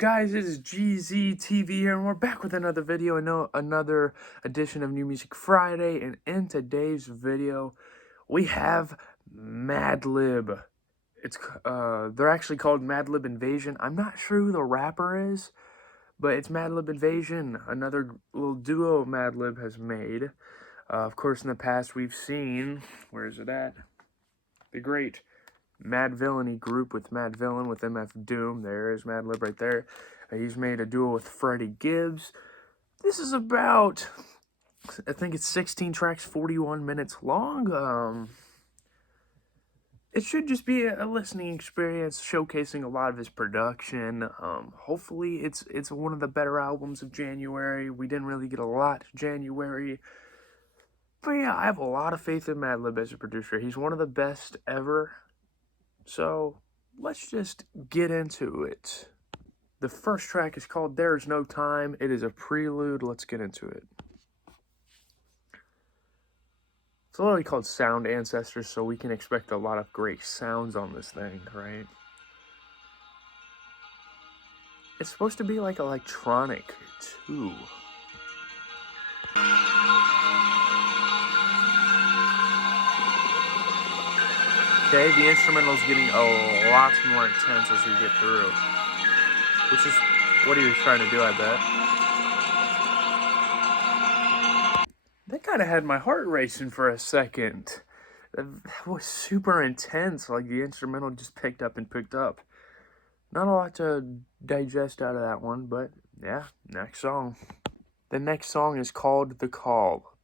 guys? It is GZTV here, and we're back with another video, another edition of New Music Friday. And in today's video, we have Madlib. They're actually called Madlib Invasion. I'm not sure who the rapper is, but it's Madlib Invasion, another little duo Madlib has made. Of course, in the past, we've seen, where is it at? The great Mad Villainy group with Mad Villain with MF Doom. There is Madlib right there. He's made a duo with Freddie Gibbs. This is about, I think it's 16 tracks, 41 minutes long. It should just be a listening experience showcasing a lot of his production. Hopefully it's one of the better albums of January. We didn't really get a lot January. But yeah, I have a lot of faith in Madlib as a producer. He's one of the best ever. So, let's just get into it. The first track is called There's No Time. It is a prelude. Let's get into it. It's literally called Sound Ancestor, so we can expect a lot of great sounds on this thing, right? It's supposed to be like electronic, too. Okay, the instrumental's getting a lot more intense as we get through. Which is what he was trying to do, I bet. That kind of had my heart racing for a second. That was super intense, like the instrumental just picked up and picked up. Not a lot to digest out of that one, but yeah, next song. The next song is called The Call.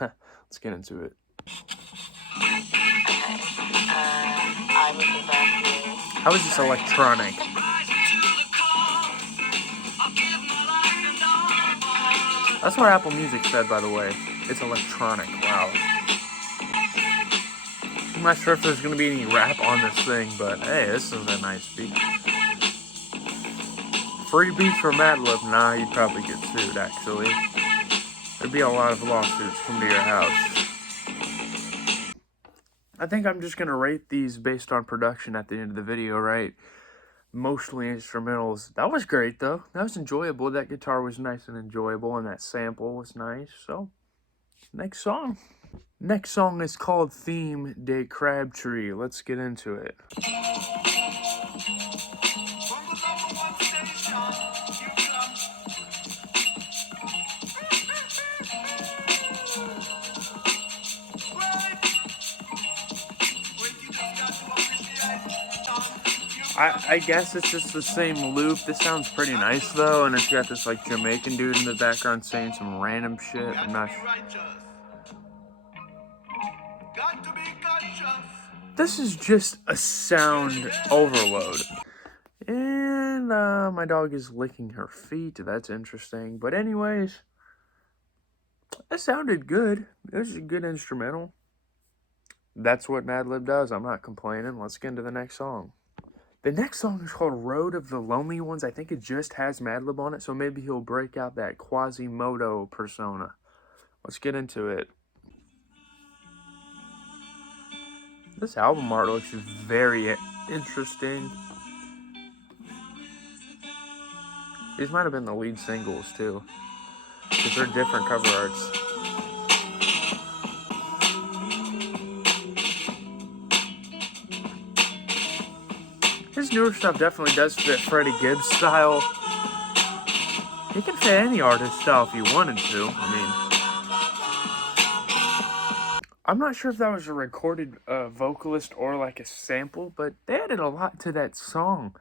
Let's get into it. How is this electronic? That's what Apple Music said, by the way. It's electronic. Wow. I'm not sure if there's going to be any rap on this thing, but hey, this is a nice beat. Free beats for Madlib? Nah, you'd probably get sued, actually. There'd be a lot of lawsuits come to your house. I think I'm just going to rate these based on production at the end of the video, right? Mostly instrumentals. That was great, though. That was enjoyable. That guitar was nice and enjoyable, and that sample was nice. So, next song. Next song is called Theme de Crabtree. Let's get into it. I guess it's just the same loop. This sounds pretty nice, though, and it's got this, like, Jamaican dude in the background saying some random shit. I'm not sure. This is just a sound overload. And, my dog is licking her feet. That's interesting. But anyways, it sounded good. It was a good instrumental. That's what Madlib does. I'm not complaining. Let's get into the next song. The next song is called Road of the Lonely Ones. I think it just has Madlib on it, so maybe he'll break out that Quasimodo persona. Let's get into it. This album art looks very interesting. These might have been the lead singles, too, because they're different cover arts. His newer stuff definitely does fit Freddie Gibbs' style. He can fit any artist's style if he wanted to. I'm not sure if that was a recorded vocalist or like a sample, but they added a lot to that song.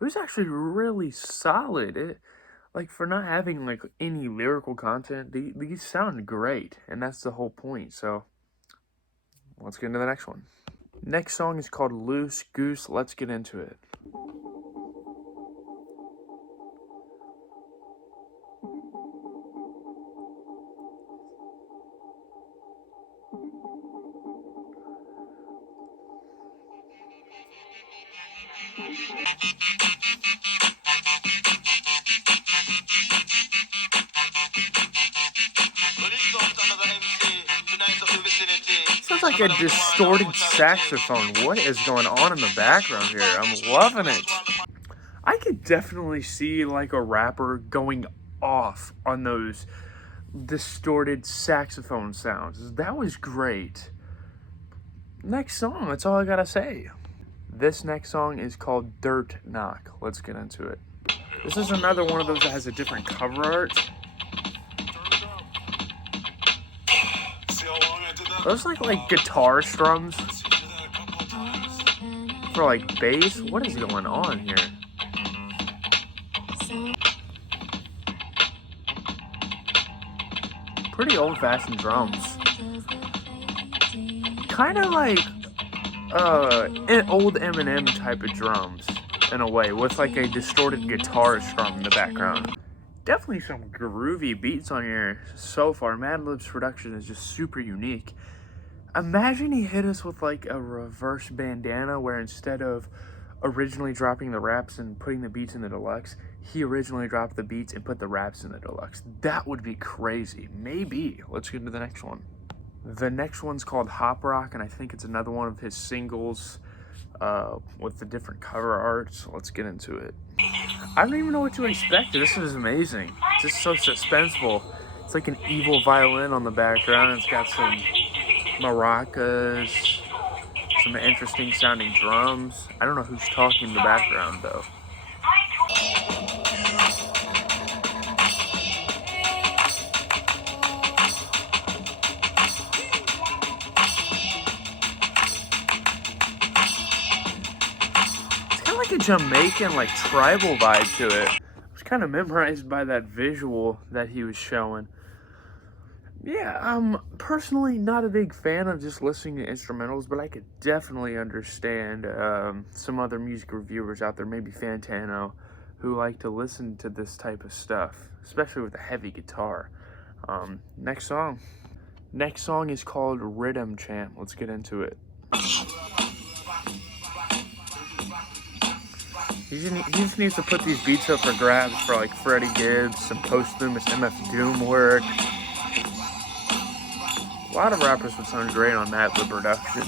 It was actually really solid. Like, for not having like any lyrical content, these sound great, and that's the whole point. So, let's get into the next one. Next song is called Loose Goose. Let's get into it. Sounds like a distorted saxophone. What is going on in the background here? I'm loving it. I could definitely see like a rapper going off on those distorted saxophone sounds. That was great. Next song, that's all I gotta say. This next song is called Dirt Knock. Let's get into it. This is another one of those that has a different cover art. Those like guitar strums for like bass. What is going on here? Pretty old-fashioned drums. Kind of like an old Eminem type of drums in a way, with like a distorted guitar strum in the background. Definitely some groovy beats on here so far. Madlibs production is just super unique. Imagine he hit us with like a reverse bandana where instead of originally dropping the raps and putting the beats in the deluxe, he originally dropped the beats and put the raps in the deluxe. That would be crazy. Maybe. Let's get into the next one. The next one's called Hop Rock, and I think it's another one of his singles with the different cover art. So let's get into it. I don't even know what to expect. This is amazing. It's just so suspenseful. It's like an evil violin on the background. It's got some maracas, some interesting sounding drums. I don't know who's talking in the background though. It's kind of like a Jamaican, like tribal vibe to it. I was kind of memorized by that visual that he was showing. Yeah, I'm personally not a big fan of just listening to instrumentals, but I could definitely understand some other music reviewers out there, maybe Fantano, who like to listen to this type of stuff, especially with a heavy guitar. Next song. Next song is called Rhythm Chant. Let's get into it. He just needs to put these beats up for grabs for like Freddie Gibbs, some posthumous MF Doom work. A lot of rappers would sound great on Madlib production.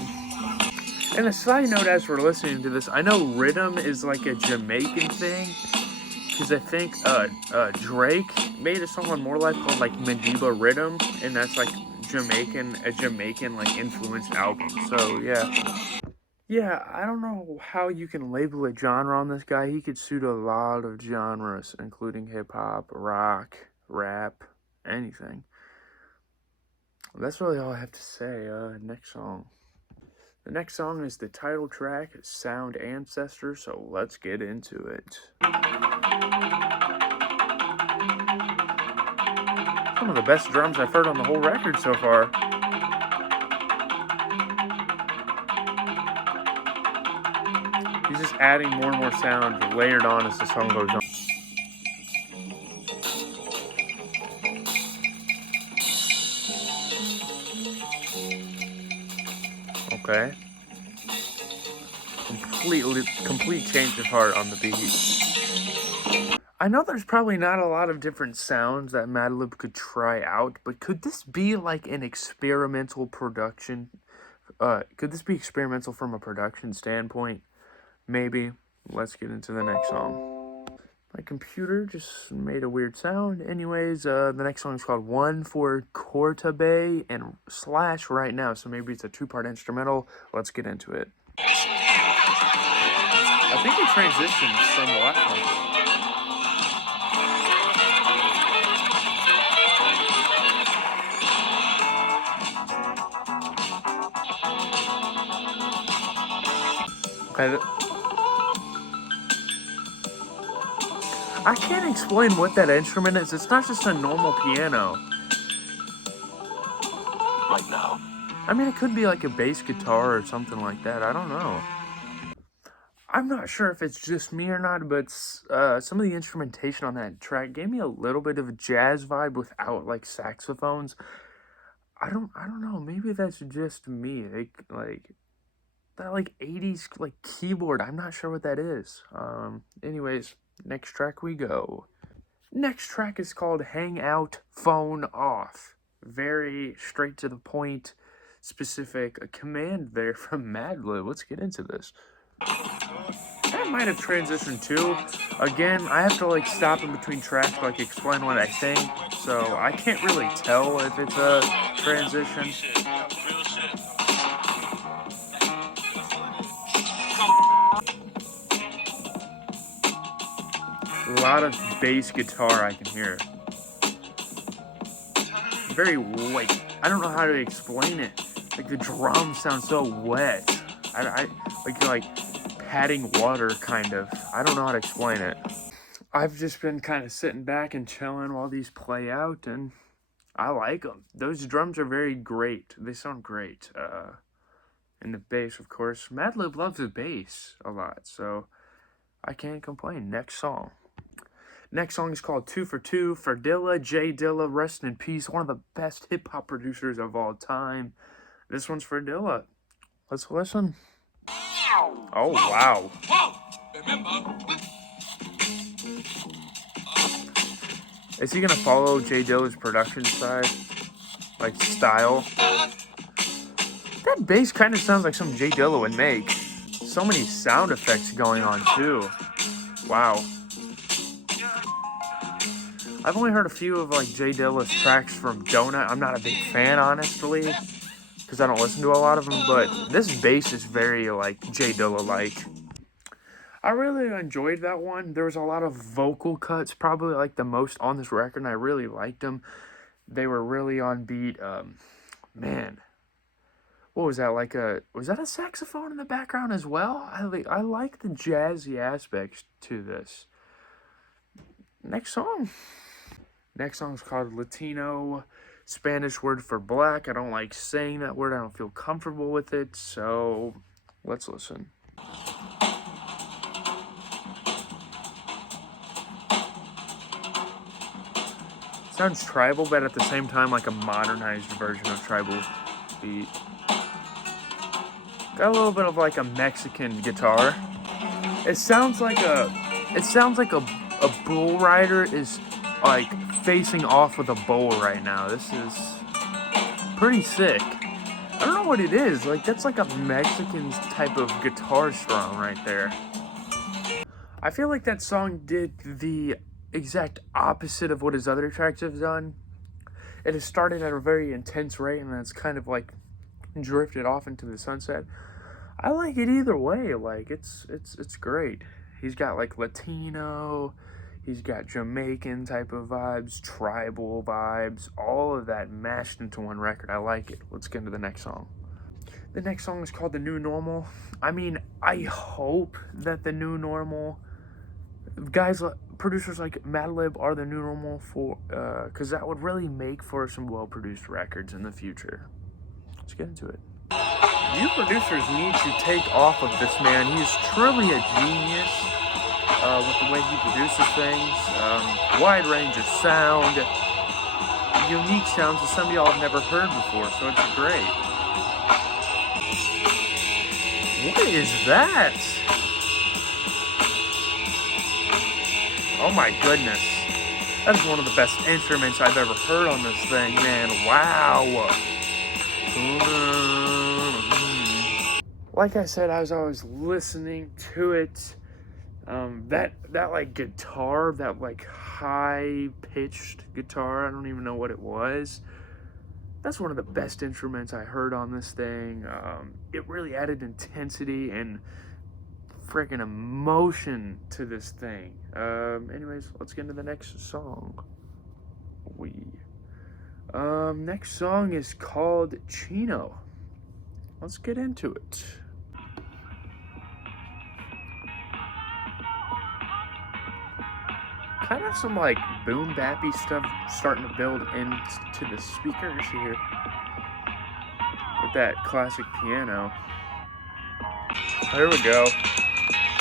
And a side note as we're listening to this, I know rhythm is like a Jamaican thing, because I think Drake made a song on More Life called like Madiba Rhythm, and that's like a Jamaican like influenced album. So yeah, I don't know how you can label a genre on this guy. He could suit a lot of genres, including hip hop, rock, rap, anything. That's really all I have to say. Next song. The next song is the title track, Sound Ancestor, so let's get into it. Some of the best drums I've heard on the whole record so far. He's just adding more and more sound layered on as the song goes on. Okay. Complete change of heart on the beat. I know there's probably not a lot of different sounds that Madlib could try out, but could this be like an experimental production? Could this be experimental from a production standpoint? Maybe. Let's get into the next song. My computer just made a weird sound. Anyways, the next song is called One for Cortabe and Slash Right Now. So maybe it's a two-part instrumental. Let's get into it. I think it transitions from the last one. Okay. I can't explain what that instrument is. It's not just a normal piano. Right now. I mean, it could be like a bass guitar or something like that. I don't know. I'm not sure if it's just me or not, but some of the instrumentation on that track gave me a little bit of a jazz vibe without like saxophones. I don't know. Maybe that's just me. That like 80s like keyboard. I'm not sure what that is. Anyways, next track we go. Next track is called Hang Out, Phone Off. Very straight to the point, specific command there from Madlib. Let's get into this. That might have transitioned too. Again, I have to like stop in between tracks to like explain what I think, so I can't really tell if it's a transition. A lot of bass guitar I can hear. Very wet. I don't know how to explain it. Like the drums sound so wet. I like patting water kind of. I don't know how to explain it. I've just been kind of sitting back and chilling while these play out, and I like them. Those drums are very great. They sound great. And the bass, of course. Madlib loves the bass a lot, so I can't complain. Next song. Next song is called 2 for 2 for Dilla. J Dilla, rest in peace. One of the best hip-hop producers of all time. This one's for Dilla. Let's listen. Oh, wow. Is he gonna follow J Dilla's production side? Like, style? That bass kind of sounds like something J Dilla would make. So many sound effects going on, too. Wow. I've only heard a few of like J Dilla's tracks from Donut. I'm not a big fan, honestly, because I don't listen to a lot of them, but this bass is very like J Dilla-like. I really enjoyed that one. There was a lot of vocal cuts, probably like the most on this record, and I really liked them. They were really on beat. Man, what was that, like was that a saxophone in the background as well? I like the jazzy aspects to this. Next song. Next song is called Latino, Spanish word for black. I don't like saying that word. I don't feel comfortable with it, so let's listen. Sounds tribal, but at the same time like a modernized version of tribal beat. Got a little bit of like a Mexican guitar. It sounds like a bull rider is like facing off with a bull right now. This is pretty sick. I don't know what it is. Like, that's like a Mexican type of guitar strum right there. I feel like that song did the exact opposite of what his other tracks have done. It has started at a very intense rate, and then it's kind of like drifted off into the sunset. I like it either way. Like, it's great. He's got like Latino, he's got Jamaican type of vibes, tribal vibes, all of that mashed into one record. I like it. Let's get into the next song. The next song is called The New Normal. I mean, I hope that the new normal guys, producers like Madlib are the new normal for, because that would really make for some well-produced records in the future. Let's get into it. You producers need to take off of this man. He is truly a genius with the way he produces things. Wide range of sound, unique sounds that some of y'all have never heard before, so it's great. What is that? Oh my goodness. That is one of the best instruments I've ever heard on this thing, man. Wow. Like I said, as I was listening to it, that like guitar, that like high-pitched guitar, I don't even know what it was. That's one of the best instruments I heard on this thing. It really added intensity and freaking emotion to this thing. Anyways, let's get into the next song. Next song is called Chino. Let's get into it. Kind of some like boom bappy stuff starting to build into the speakers here with that classic piano. There we go.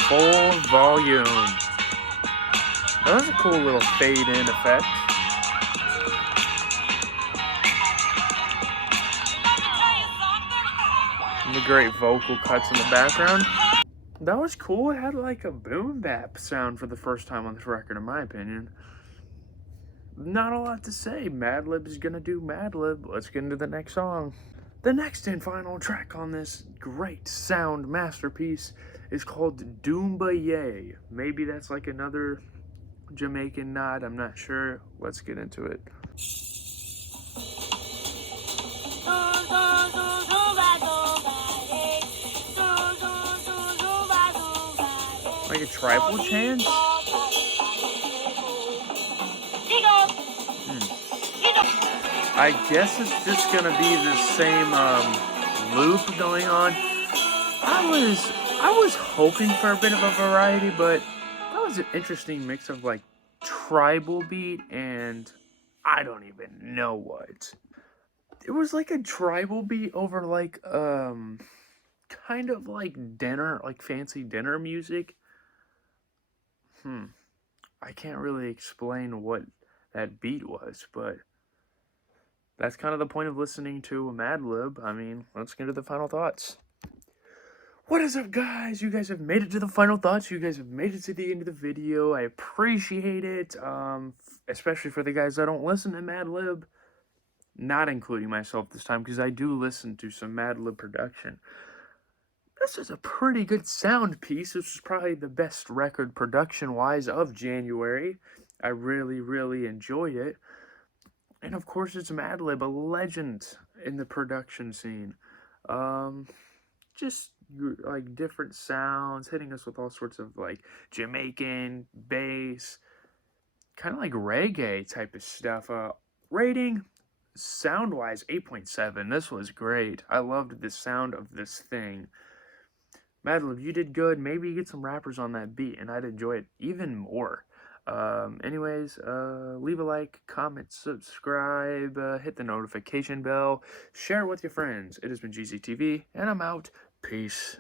Full volume. That was a cool little fade in effect. And the great vocal cuts in the background. That was cool. It had like a boom bap sound for the first time on this record, in my opinion. Not a lot to say. Madlib is gonna do Madlib. Let's get into the next song. The next and final track on this great sound masterpiece is called Dumba Yay. Maybe that's like another Jamaican nod, I'm not sure. Let's get into it. Like a tribal chant? I guess it's just gonna be the same loop going on. I was hoping for a bit of a variety, but that was an interesting mix of like tribal beat and I don't even know what. It was like a tribal beat over like kind of like dinner, like fancy dinner music. I can't really explain what that beat was, but that's kind of the point of listening to a Madlib. I mean, let's get to the final thoughts. What is up, guys? You guys have made it to the final thoughts. You guys have made it to the end of the video. I appreciate it, especially for the guys that don't listen to Madlib. Not including myself this time, because I do listen to some Madlib production. This is a pretty good sound piece. This is probably the best record production-wise of January. I really, really enjoyed it. And of course, it's Madlib, a legend in the production scene. Just like different sounds, hitting us with all sorts of like Jamaican bass, kind of like reggae type of stuff. Rating, sound-wise, 8.7. This was great. I loved the sound of this thing. Madlib, you did good. Maybe you get some rappers on that beat, and I'd enjoy it even more. Anyways, leave a like, comment, subscribe, hit the notification bell, share it with your friends. It has been GZTV, and I'm out. Peace.